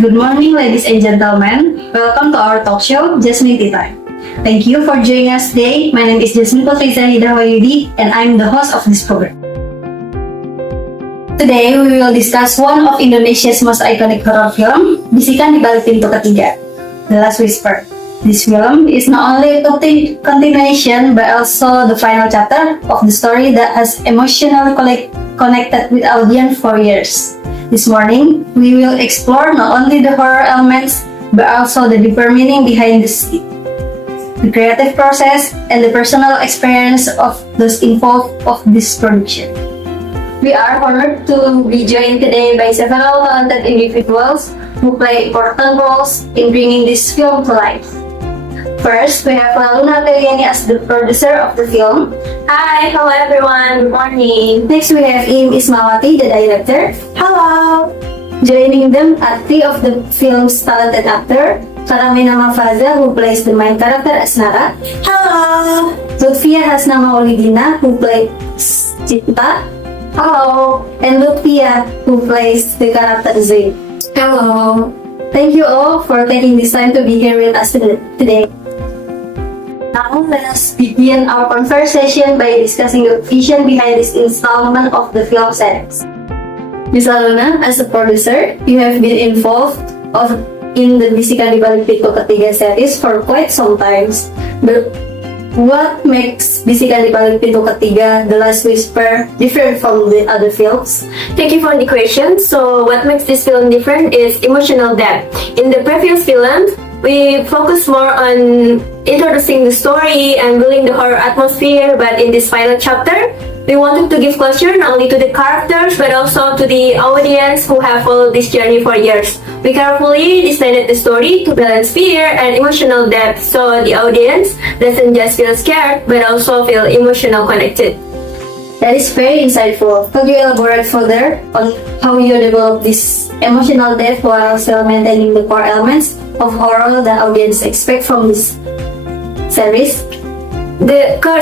Good morning, ladies and gentlemen. Welcome to our talk show, Jasmine Tea Time. Thank you for joining us today. My name is Jasmine Puteri Zahidah Wahyudi, and I'm the host of this program. Today, we will discuss one of Indonesia's most iconic horror film, Bisikan di Balik Pintu Ketiga, The Last Whisper. This film is not only a continuation, but also the final chapter of the story that has emotionally connected with audience for years. This morning, we will explore not only the horror elements, but also the deeper meaning behind the creative process, and the personal experience of those involved of this production. We are honored to be joined today by several talented individuals who play important roles in bringing this film to life. First, we have Laluna Aprilyani as the producer of the film. Hi, hello everyone, good morning. Next, we have Iim Ismawati, the director. Hello. Joining them are three of the film's talented actors. Karamina Mafaza, who plays the main character Hasna. Hello. Luthfiah Hasna Maulidina, who plays Cinta. Hello. And Luthfiah, who plays the character Zahidah. Hello. Thank you all for taking this time to be here with us today. Now, let us begin our conversation by discussing the vision behind this installment of the film series. Ms. Laluna, as a producer, you have been involved in the Bisikan di Balik Pintu Ketiga series for quite some time. But what makes Bisikan di Balik Pintu Ketiga, The Last Whisper, different from the other films? Thank you for the question. So, what makes this film different is emotional depth. In the previous film, we focus more on introducing the story and building the horror atmosphere, but in this final chapter, we wanted to give closure not only to the characters but also to the audience who have followed this journey for years. We carefully designed the story to balance fear and emotional depth so the audience doesn't just feel scared but also feel emotional connected. That is very insightful. Could you elaborate further on how you develop this emotional depth while still maintaining the core elements of horror that audience expect from this series?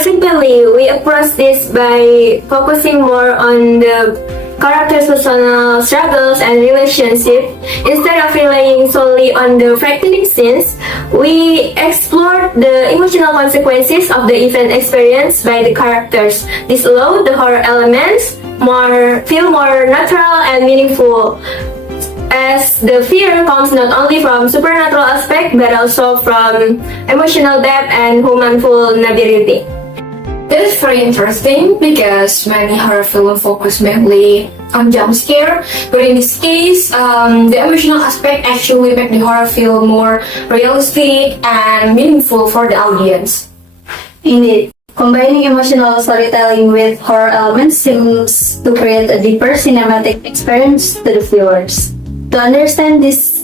Simply, we approach this by focusing more on the characters' personal struggles and relationships. Instead of relying solely on the frightening scenes, we explore the emotional consequences of the event experienced by the characters. This allows the horror elements feel more natural and meaningful, as the fear comes not only from supernatural aspect but also from emotional depth and human vulnerability. It is very interesting because many horror films focus mainly on jump scare, but in this case, the emotional aspect actually make the horror feel more realistic and meaningful for the audience. Indeed, combining emotional storytelling with horror elements seems to create a deeper cinematic experience to the viewers. To understand this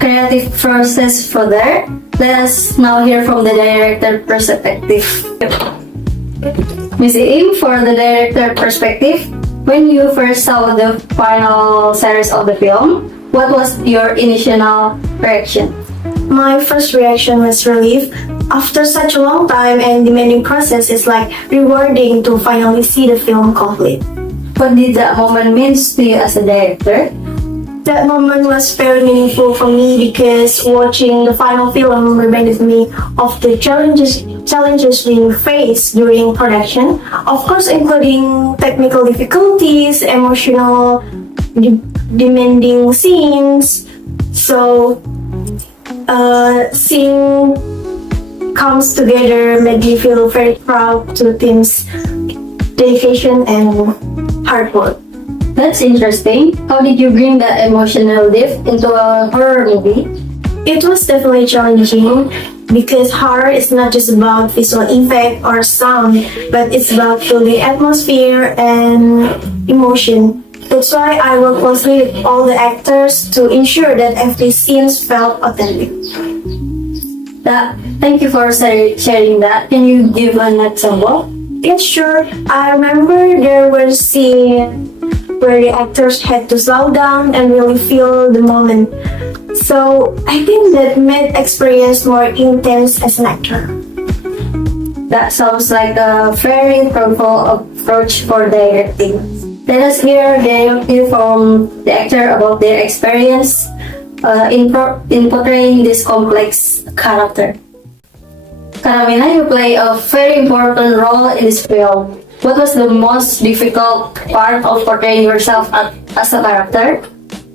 creative process further, let us now hear from the director perspective. Ms. Iim, for the director perspective, when you first saw the final series of the film, what was your initial reaction? My first reaction was relief. After such a long time and demanding process, it's like rewarding to finally see the film complete. What did that moment mean to you as a director? That moment was very meaningful for me because watching the final film reminded me of the challenges we faced during production. Of course, including technical difficulties, emotional demanding scenes. So, seeing comes together made me feel very proud to the team's dedication and hard work. That's interesting. How did you bring that emotional depth into a horror movie? It was definitely challenging because horror is not just about visual effect or sound, but it's about building atmosphere and emotion. That's why I work closely with all the actors to ensure that every scene felt authentic. Thank you for sharing that. Can you give an example? Yes, sure. I remember there was scenes where the actors had to slow down and really feel the moment. So I think that made experience more intense as an actor. That sounds like a very thoughtful approach for directing. Let us hear from the actor about their experience in portraying this complex character. Karamina, you play a very important role in this film. What was the most difficult part of portraying yourself as a character?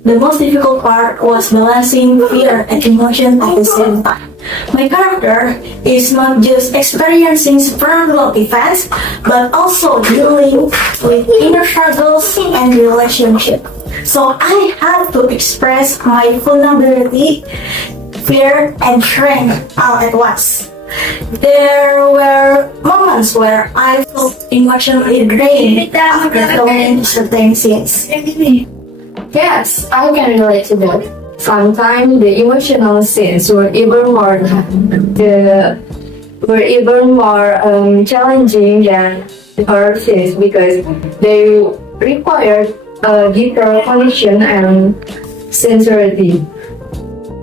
The most difficult part was balancing fear and emotion at the same time. My character is not just experiencing supernatural events, but also dealing with inner struggles and relationships. So I had to express my vulnerability, fear, and strength all at once. There were moments where I felt emotionally drained after filming certain scenes. Yes, I can relate to that. Sometimes the emotional scenes were even more challenging than the horror scenes because they required deeper connection and sincerity.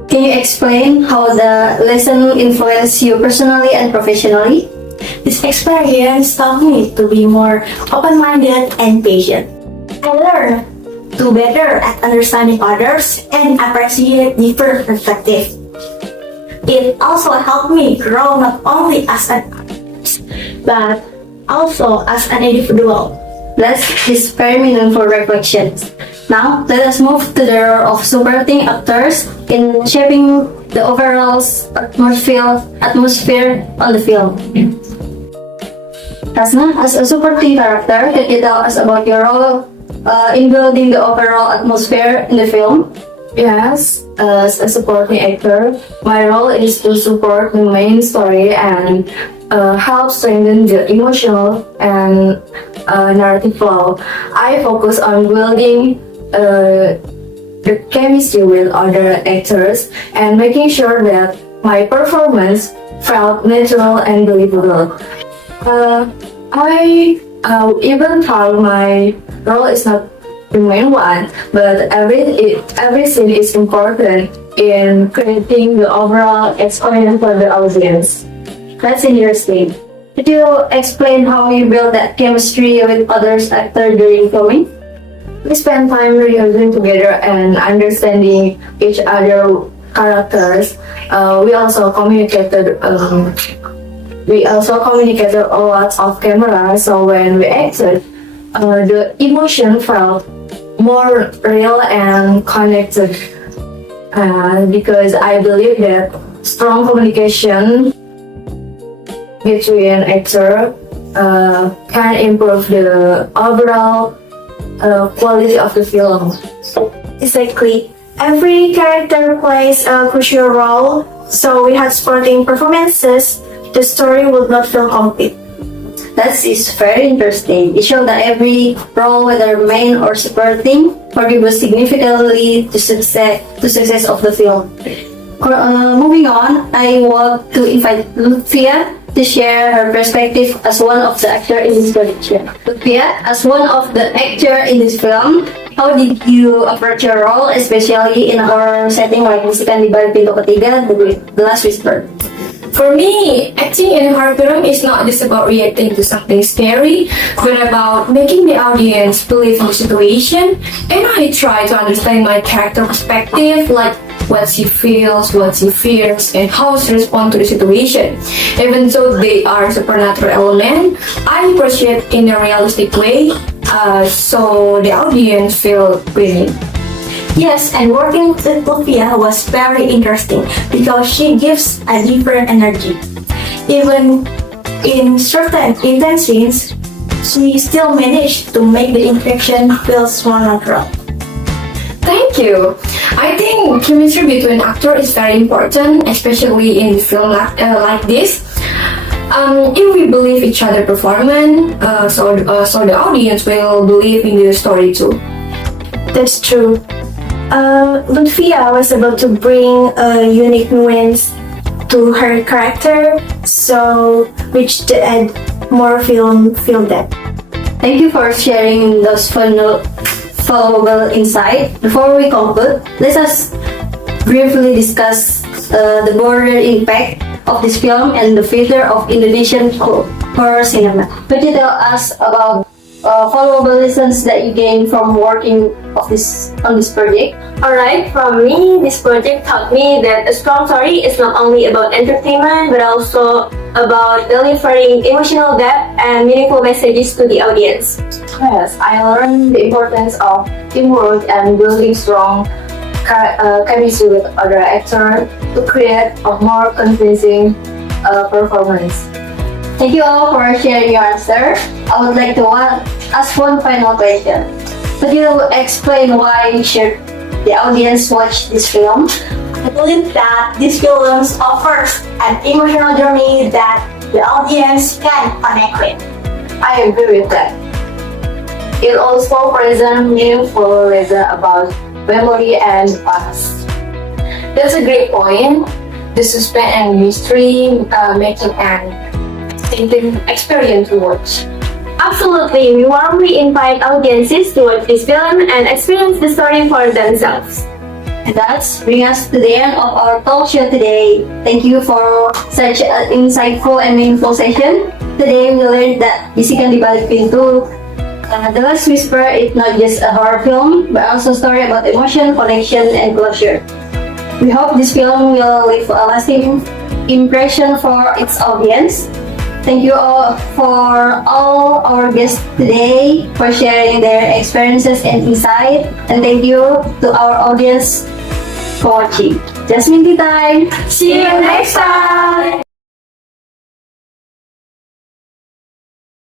Can you explain how the lesson influenced you personally and professionally? This experience taught me to be more open-minded and patient. I learned to better at understanding others and appreciate different perspectives. It also helped me grow not only as an artist, but also as an individual. That's this very meaningful reflections. Now, let us move to the role of supporting actors in shaping the overall atmosphere on the film. Hasna, as a supporting character, can you tell us about your role in building the overall atmosphere in the film? Yes, as a supporting actor, my role is to support the main story and help strengthen the emotional and narrative flow. I focus on building the chemistry with other actors and making sure that my performance felt natural and believable. Even though my role is not the main one, but every scene is important in creating the overall experience for the audience. That's interesting. Could you explain how you build that chemistry with others actors during filming? We spend time rehearsing together and understanding each other's characters. We also communicated a lot off camera, so when we acted, the emotion felt more real and connected. Because I believe that strong communication between actors can improve the overall quality of the film. Exactly. Every character plays a crucial role, so we had supporting performances. The story would not feel complete. That is very interesting. It shows that every role, whether main or supporting, contributes significantly to success of the film. Moving on, I want to invite Luthfiah to share her perspective as one of the actors in this production. Luthfiah, as one of the actors in this film, how did you approach your role, especially in a horror setting like Bisikan di Balik Pintu Ketiga, The Last Whisper? For me, acting in a horror film is not just about reacting to something scary, but about making the audience believe in the situation. And I try to understand my character perspective, like what she feels, what she fears, and how she responds to the situation. Even though they are supernatural elements, I approach it in a realistic way, so the audience feel winning. Yes, and working with Luthfiah was very interesting because she gives a different energy. Even in certain intense scenes, she still managed to make the interaction feel more natural. Thank you. I think chemistry between actors is very important, especially in film like this. If we believe each other performance, so the audience will believe in the story too. That's true. Luthfiah was able to bring a unique nuance to her character, so which to add more film depth. Thank you for sharing those valuable insight. Before we conclude, let us briefly discuss the broader impact of this film and the future of Indonesian horror cinema. Could you tell us about valuable lessons that you gained from working on this project? Alright, from me, this project taught me that a strong story is not only about entertainment but also about delivering emotional depth and meaningful messages to the audience. Yes, I learned the importance of teamwork and building strong chemistry with other actors to create a more convincing performance. Thank you all for sharing your answer. I would like to ask one final question. Could you explain why should the audience watch this film? I believe that these films offers an emotional journey that the audience can connect with. I agree with that. It also presents meaningful lessons about memory and past. That's a great point. The suspense and mystery make it an exciting experience to watch. Absolutely, we warmly invite audiences to watch this film and experience the story for themselves. And that's bring us to the end of our talk show today. Thank you for such an insightful and meaningful session. Today we learned that Bisikan di Balik Pintu, The Last Whisper is not just a horror film, but also a story about emotion, connection, and closure. We hope this film will leave a lasting impression for its audience. Thank you all for all our guests today for sharing their experiences and insight. And thank you to our audience for watching. Jasmine Tea Time. See you next time!